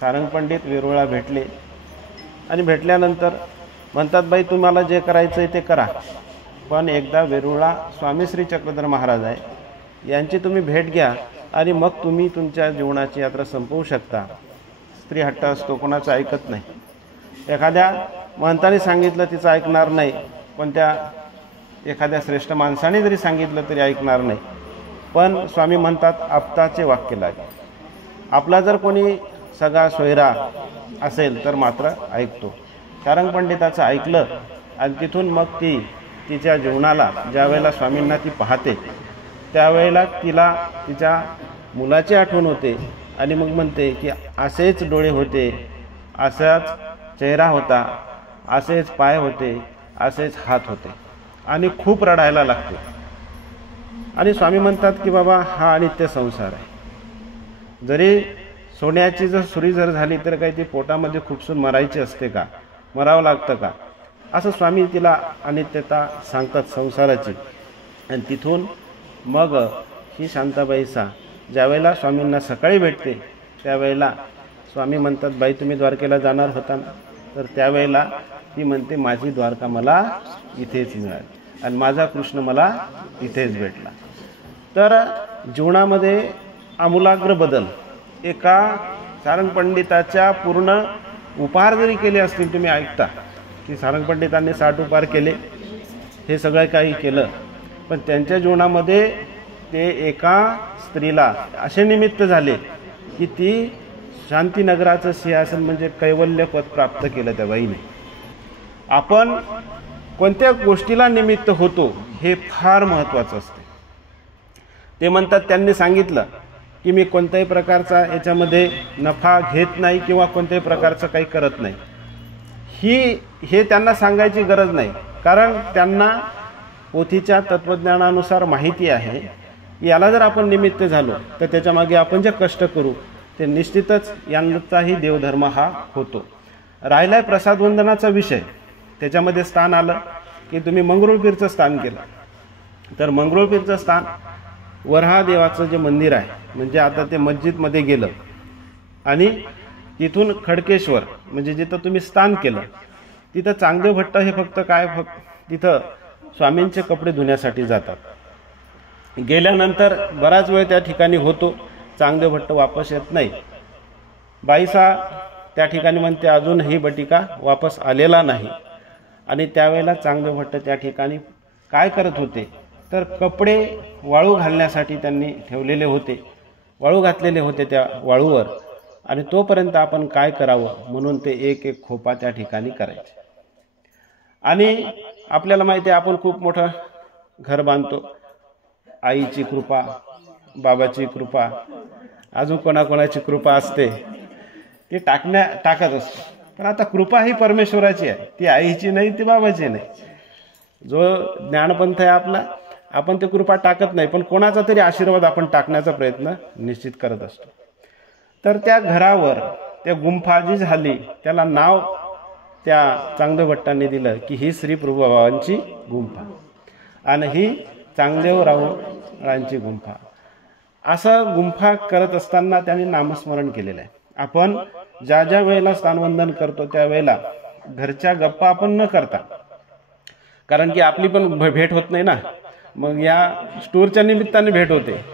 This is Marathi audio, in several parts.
सारंग पंडित वेरूळला भेटले आणि भेटल्यानंतर म्हणतात, बाई तुम्हाला जे करायचं आहे ते करा, पण एकदा वेरूळला स्वामी श्री चक्रधर महाराज आहे यांची तुम्ही भेट घ्या आणि मग तुम्ही तुमच्या जीवनाची यात्रा संपवू शकता. स्त्री हट्ट असतो, कोणाचं ऐकत नाही. एखाद्या महंताने सांगितलं तिचं ऐकणार नाही, पण त्या एखाद्या श्रेष्ठ माणसाने जरी सांगितलं तरी ऐकणार नाही. पण स्वामी म्हणतात आप्ताचे वाक्य लागे. आपला जर कोणी सगळा सोयरा असेल तर मात्र ऐकतो. सारंग पंडिताचं ऐकलं आणि तिथून मग ती तिच्या जीवनाला ज्यावेळेला स्वामींना ती पाहते त्यावेळेला तिला तिच्या मुलाची आठवण होते आणि मग म्हणते की असेच डोळे होते, असाच चेहरा होता, असेच पाय होते, असेच हात होते आणि खूप रडायला लागते. आणि स्वामी म्हणतात की बाबा हा अनित्य संसार आहे. जरी सोन्याची जर सुरी जर झाली तर काही ती पोटामध्ये खुपसून मरायची असते का, मरावं लागतं का, असं स्वामी तिला अनित्यता सांगतात संसाराची. आणि तिथून मग ही शांताबाईचा ज्यावेळेला स्वामींना सकाळी भेटते त्यावेळेला स्वामी म्हणतात, बाई तुम्ही द्वारकेला जाणार होता ना, तर त्यावेळेला ती म्हणते माझी द्वारका मला इथेच मिळाली आणि माझा कृष्ण मला इथेच भेटला. तर जीवनामध्ये आमूलाग्र बदल एका सारंग पंडिताच्या पूर्ण उपहार जरी केले असतील, तुम्ही ऐकता की सारंग पंडितांनी 60 उपहार केले, हे सगळं काही केलं, पण त्यांच्या जीवनामध्ये ते एका स्त्रीला असे निमित्त झाले की ती शांतीनगराचं सिंहासन म्हणजे कैवल्य पद प्राप्त केलं त्या बाईने. आपण कोणत्या गोष्टीला निमित्त होतो हे फार महत्त्वाचं असते. ते म्हणतात त्यांनी सांगितलं की मी कोणत्याही प्रकारचा याच्यामध्ये नफा घेत नाही किंवा कोणत्याही प्रकारचं काही करत नाही. हे त्यांना सांगायची गरज नाही, कारण त्यांना पोथीच्या तत्त्वज्ञानानुसार माहिती आहे याला जर आपण निमित्त झालो तर त्याच्यामागे आपण जे कष्ट करू ते निश्चितच यांचाही देवधर्म हा होतो. राहिलाय प्रसाद वंदनाचा विषय, त्याच्यामध्ये स्थान आलं की तुम्ही मंगरुळपीरचं स्थान केलं, तर मंगरुळपीरचं स्थान वऱ्हादेवाचं जे मंदिर आहे म्हणजे आता ते मस्जिदमध्ये गेलं आणि तिथून खडकेश्वर म्हणजे जिथं तुम्ही स्थान केलं तिथं चांगदेव भट्ट हे फक्त तिथं स्वामींचे कपडे धुण्यासाठी जातात. गेल्यानंतर बराच वेळ त्या ठिकाणी होतो, चांगदेव भट्ट वापस येत नाही. बाईसा त्या ठिकाणी म्हणते अजूनही बटिका वापस आलेला नाही. आणि त्यावेळेला चांगदेव भट्ट त्या ठिकाणी काय करत होते तर कपडे वाळू घालण्यासाठी त्यांनी ठेवलेले होते, वाळू घातलेले होते त्या वाळूवर, आणि तोपर्यंत आपण काय करावं म्हणून ते एक एक खोपा त्या ठिकाणी करायचे. आणि आपल्याला माहिती आहे आपण खूप मोठं घर बांधतो, आईची कृपा, बाबाची कृपा, अजून कोणाकोणाची कृपा असते, ती टाकत असतो. पण आता कृपा ही परमेश्वराची आहे, ती आईची नाही, ती बाबाची नाही. जो ज्ञानपंथ आहे आपला, आपण ते कृपा टाकत नाही, पण कोणाचा तरी आशीर्वाद आपण टाकण्याचा प्रयत्न निश्चित करत असतो. तर त्या घरावर त्या गुंफा जी झाली त्याला नाव त्या चांगदेव भट्टांनी दिलं की ही श्री प्रभुबाबांची गुंफा आणि ही चांगदेवरावांची गुंफा. असं गुंफा करत असताना त्यांनी नामस्मरण केलेलं आहे. आपण ज्या ज्या वेळेला स्थानवंदन करतो त्यावेळेला घरच्या गप्पा आपण न करता, कारण की आपली पण भेट होत नाही ना, मग या स्टोरच्या निमित्ताने भेट होते.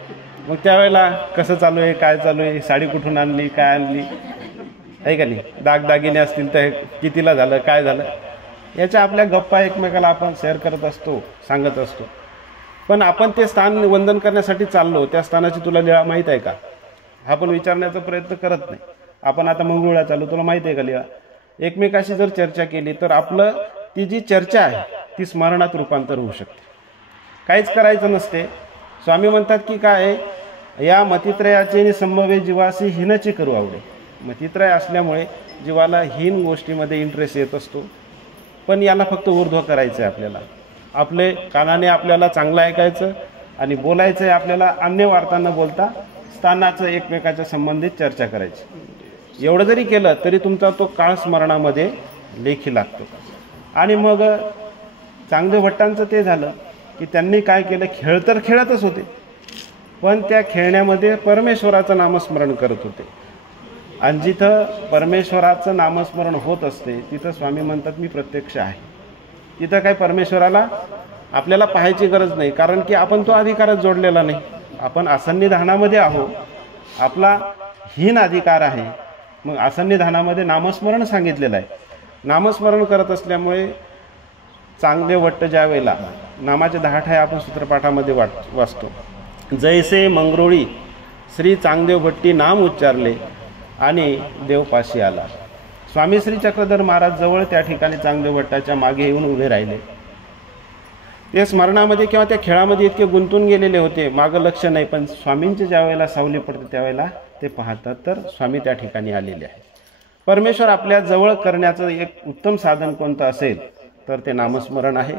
मग त्यावेळेला कसं चालू आहे, काय चालू आहे, साडी कुठून आणली, काय आणली, आहे का नाही, दागदागिने असतील तर कितीला झालं, काय झालं, याच्या आपल्या गप्पा एकमेकाला आपण शेअर करत असतो, सांगत असतो. पण आपण ते स्थान वंदन करण्यासाठी चाललो, त्या स्थानाची तुला लीळा माहीत आहे का, हा पण विचारण्याचा प्रयत्न करत नाही. आपण आता मंगरुळला चालू, तुला माहिती आहे का लीळा. एकमेकाशी जर चर्चा केली तर आपलं ती जी चर्चा आहे ती स्मरणात रूपांतर होऊ शकते. काहीच करायचं नसते. स्वामी म्हणतात की काय, या मतित्रयाचे संभवे जीवासी हीनची करू आवडे. मतित्रय असल्यामुळे जीवाला हीन गोष्टीमध्ये इंटरेस्ट येत असतो, पण याला फक्त ऊर्ध्व करायचं आहे. आपल्याला आपले कानाने आपल्याला चांगलं ऐकायचं आणि बोलायचं आहे, आपल्याला अन्य वार्तांना बोलता स्थानाचं एकमेकाच्या संबंधित चर्चा करायची. एवढं जरी केलं तरी तुमचा तो काळ स्मरणामध्ये लेखी लागतो. आणि मग चांगदेव भट्टांचं ते झालं की त्यांनी काय केलं, खेळ तर खेळतच होते, पण त्या खेळण्यामध्ये परमेश्वराचं नामस्मरण करत होते. आणि जिथं परमेश्वराचं नामस्मरण होत असते तिथं स्वामी म्हणतात मी प्रत्यक्ष आहे. तिथं काय परमेश्वराला आपल्याला पाहायची गरज नाही, कारण की आपण तो अधिकारच जोडलेला नाही. आपण आसन्निधानामध्ये आहो, आपला हीन अधिकार आहे. मग आसन्निधानामध्ये नामस्मरण सांगितलेलं आहे. नामस्मरण करत असल्यामुळे चांगले वट्ट ज्या वेळेला नामाचे 10 ठाय आपण सूत्रपाठामध्ये वाचतो. जैसे मंगरुळी श्री चांगदेव भट्टी नाम उच्चारले आणि देवपाशी आला. स्वामी श्री चक्रधर महाराज जवळ त्या ठिकाणी चांगदेव भट्टाच्या मागे येऊन उभे राहिले. ते स्मरणामध्ये किंवा त्या खेळामध्ये इतके गुंतून गेलेले होते, मागं लक्ष नाही. पण स्वामींचे ज्या वेळेला सावली पडते त्यावेळेला ते पाहतात तर स्वामी त्या ठिकाणी आलेले आहे. परमेश्वर आपल्या जवळ करण्याचं एक उत्तम साधन कोणतं असेल तर ते नामस्मरण आहे.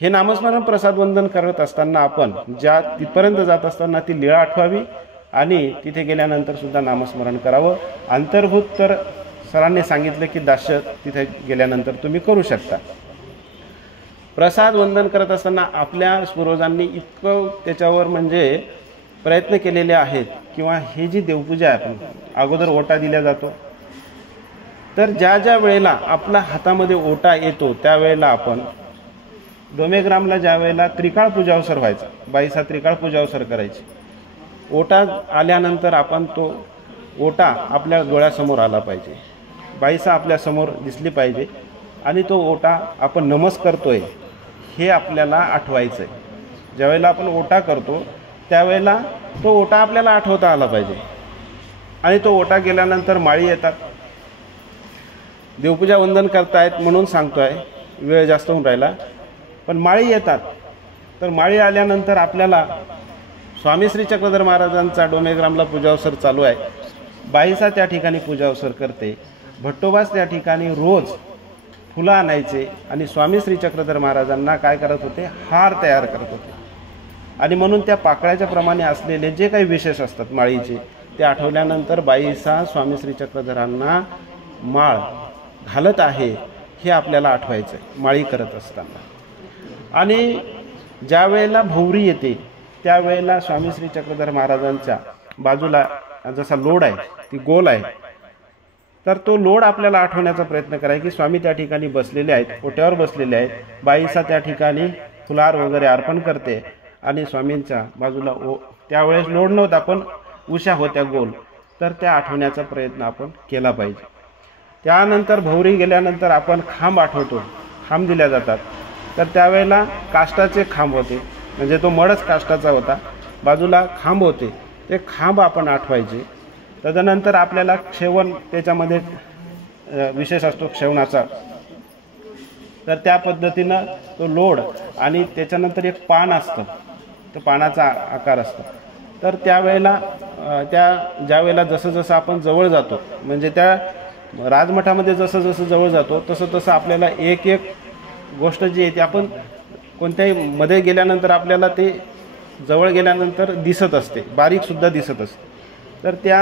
हे नामस्मरण प्रसाद वंदन करत असताना आपण ज्या तिथपर्यंत जात असताना ती लीळा आठवावी आणि तिथे गेल्यानंतर सुद्धा नामस्मरण करावं. अंतर्भूत तर सरांनी सांगितलं की दास्य तिथे गेल्यानंतर तुम्ही करू शकता. प्रसाद वंदन करत असताना आपल्या पूर्वजांनी इतकं त्याच्यावर म्हणजे प्रयत्न केलेले आहेत. किंवा ही जी देवपूजा आहे, आपण अगोदर ओटा दिला जातो, तर ज्या ज्या वेळेला आपल्या हातामध्ये ओटा येतो त्यावेळेला आपण डोमेग्रामला ज्या वेळेला त्रिकाळ पूजावसर व्हायचा, बाईसा त्रिकाळ पूजावसर करायची. ओटा आल्यानंतर आपण तो ओटा आपल्या डोळ्यासमोर आला पाहिजे, बाईसा आपल्यासमोर दिसली पाहिजे आणि तो ओटा आपण नमस करतोय हे आपल्याला आठवायचं आहे. ज्यावेळेला आपण ओटा करतो त्यावेळेला तो ओटा आपल्याला आठवता आला पाहिजे. आणि तो ओटा गेल्यानंतर माळी येतात. देवपूजा वंदन करतायत म्हणून सांगतोय, वेळ जास्त होऊन राहिला, पण माळी येतात. तर माळी आल्यानंतर आपल्याला स्वामी श्री चक्रधर महाराजांचा डोमेग्रामला पूजावसर चालू आहे. बाईसा त्या ठिकाणी पूजावसर करते. भट्टोबास त्या ठिकाणी रोज फुलं आणायचे आणि स्वामी श्री चक्रधर महाराजांना काय करत होते, हार तयार करत होते. आणि म्हणून त्या पाकळ्याच्या प्रमाणे असलेले जे काही विशेष असतात माळीचे ते आठवल्यानंतर बाईसा स्वामी श्री चक्रधरांना माळ घालत आहे हे आपल्याला आठवायचं आहे माळी करत असताना. आणि ज्या वेळेला भोवरी येते त्यावेळेला स्वामी श्री चक्रधर महाराजांच्या बाजूला जसा लोड आहे ती गोल आहे, तर तो लोड आपल्याला आठवण्याचा प्रयत्न करायचा की स्वामी त्या ठिकाणी बसलेले आहेत, ओट्यावर बसलेले आहेत. बाईसा त्या ठिकाणी फुलार वगैरे अर्पण करते आणि स्वामींच्या बाजूला त्यावेळेस लोड नव्हता पण उशा होत्या गोल, तर त्या आठवण्याचा प्रयत्न आपण केला पाहिजे. त्यानंतर भोवरी गेल्यानंतर आपण खांब आठवतो, खांब दिल्या जातात. तर त्यावेळेला काष्टाचे खांब होते, म्हणजे तो मडच काष्टाचा होता, बाजूला खांब होते, ते खांब आपण आठवायचे. तदनंतर आपल्याला क्षेवण त्याच्यामध्ये विशेष असतो क्षेवणाचा, तर त्या पद्धतीनं तो लोड आणि त्याच्यानंतर एक पान असतं, तो पानाचा आकार असतो. तर त्यावेळेला ज्या वेळेला जसं जसं आपण जवळ जातो, म्हणजे त्या राजमठामध्ये जसं जसं जवळ जातो तसं तसं आपल्याला एक एक गोष्ट जी आहे ती आपण कोणत्याही मध्ये गेल्यानंतर आपल्याला ते जवळ गेल्यानंतर दिसत असते, बारीकसुद्धा दिसत असते. तर त्या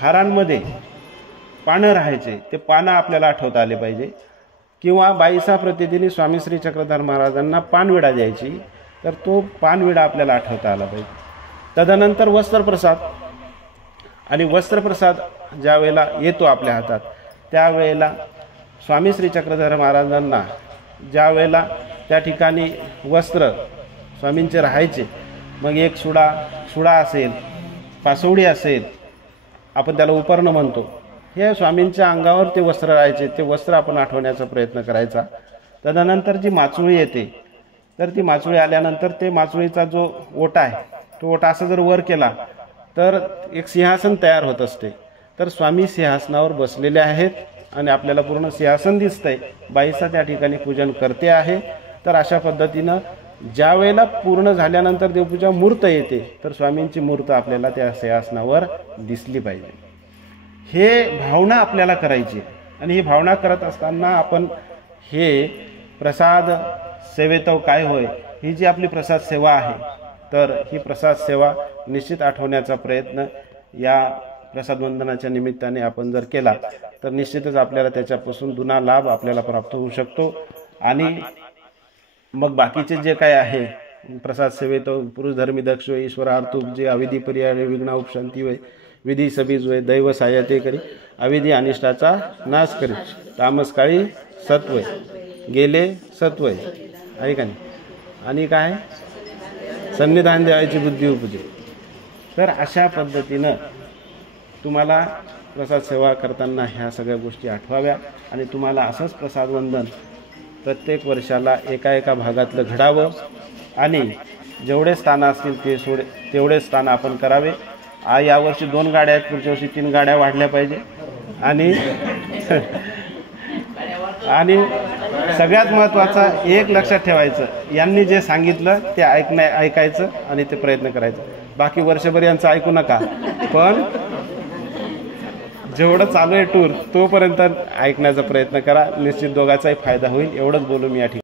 हारांमध्ये पानं राहायचे, ते पानं आपल्याला आठवता आले पाहिजे. किंवा बाईसा प्रतिदिनी स्वामी श्री चक्रधर महाराजांना पानविडा द्यायची, तर तो पानविडा आपल्याला आठवता आला पाहिजे. तदनंतर वस्त्रप्रसाद, आणि वस्त्रप्रसाद ज्या वेळेला येतो आपल्या हातात त्यावेळेला स्वामी श्री चक्रधर महाराजांना ज्या वेळेला त्या ठिकाणी वस्त्र स्वामींचे राहायचे, मग एक सुडा असेल, पासोडी असेल, आपण त्याला उपरणं म्हणतो, हे स्वामींच्या अंगावर ते वस्त्र राहायचे, ते वस्त्र आपण आठवण्याचा प्रयत्न करायचा. तदनंतर जी माचुळी येते, तर ती माचुळी आल्यानंतर ते माचुळीचा जो ओटा आहे तो ओटा असा जर वर केला तर एक सिंहासन तयार होत असते. तर स्वामी सिंहासनावर बसलेले आहेत आणि आपल्याला पूर्ण सिंहासन दिसतंय, बाईसा त्या ठिकाणी पूजन करते आहे. तर अशा पद्धतीनं ज्या वेळेला पूर्ण झाल्यानंतर देवपूजा मूर्त येते, तर स्वामींची मूर्त आपल्याला त्या सिंहासनावर दिसली पाहिजे. हे भावना आपल्याला करायची. आणि ही भावना करत असताना आपण हे प्रसाद सेवेतो काय होय, ही जी आपली प्रसाद सेवा आहे, तर ही प्रसाद सेवा निश्चित आठवण्याचा प्रयत्न या प्रसाद वंदनाच्या निमित्ताने आपण जर केला तर निश्चितच आपल्याला त्याच्यापासून दुना लाभ आपल्याला प्राप्त होऊ शकतो. आणि मग बाकीचे जे काय आहे प्रसाद सेवेतो पुरुष धर्मी दक्ष ईश्वरार्थूप जे अविधी पर्याय विघ्ना उपशांती वय, विधी सबीज वय दैव साह्यते करी अविधी अनिष्टाचा नाश करी तामस काळी सत्वय गेले सत्वय आहे का नाही आणि काय सन्निधान देवायची बुद्धी उपजे। तर अशा पद्धतीनं तुम्हाला प्रसाद सेवा करताना ह्या सगळ्या गोष्टी आठवाव्या आणि तुम्हाला असंच प्रसाद वंदन प्रत्येक वर्षाला एका भागातलं घडावं आणि जेवढे स्थान असतील तेवढे स्थान आपण करावे। यावर्षी 2 गाड्या आहेत, पुढच्या वर्षी 3 गाड्या वाढल्या पाहिजे आणि सगळ्यात महत्त्वाचं एक लक्षात ठेवायचं, यांनी जे सांगितलं ते ऐकायचं आणि ते प्रयत्न करायचं। बाकी वर्षभर यांचं ऐकू नका, पण जेवढं चालू आहे टूर तोपर्यंत ऐकण्याचा प्रयत्न करा, निश्चित दोघांचाही फायदा होईल। एवढंच बोलू मी या ठिकाणी।